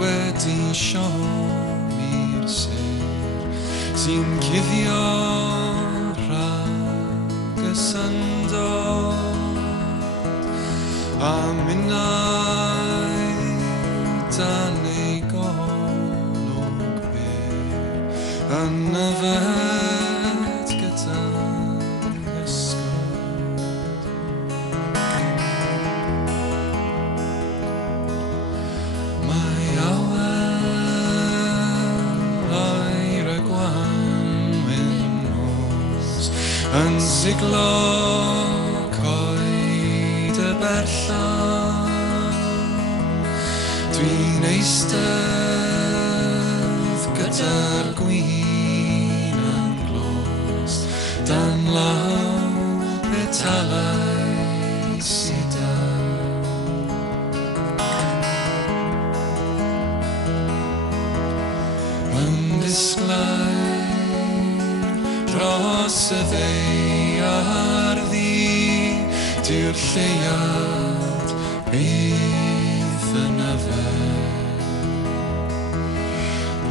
wedi siomi'r sir sy'n cuddio rhag y syndod a minnau dan ei golwg byr yn yfed gyda ysgod. Mae awel oer y gwanwyn nos yn siglo coed y berllan. Dwi'n eistedd gyda'r gwin yn glos dan law betalau sidar. Yn disglair dros y ddaeardd dyw'r lleiad byth yn yfed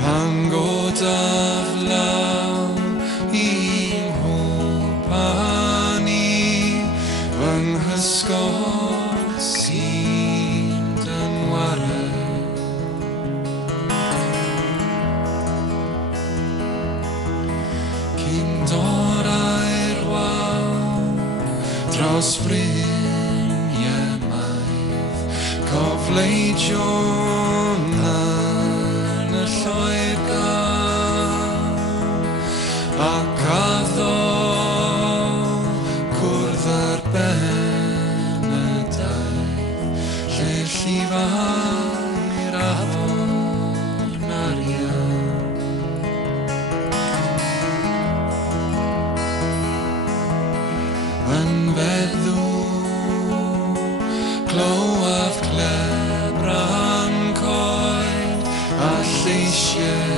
pan godaf law i'n hwpan fy nghysgod sy'n dynwared. Cyn dorau'r waw dros fryniau maith cofleidion yn y Lloegr ac addo cwrdd ar ben y daith lle llifair afon arian. Yn feddw clywaf clebran coed a lleisiau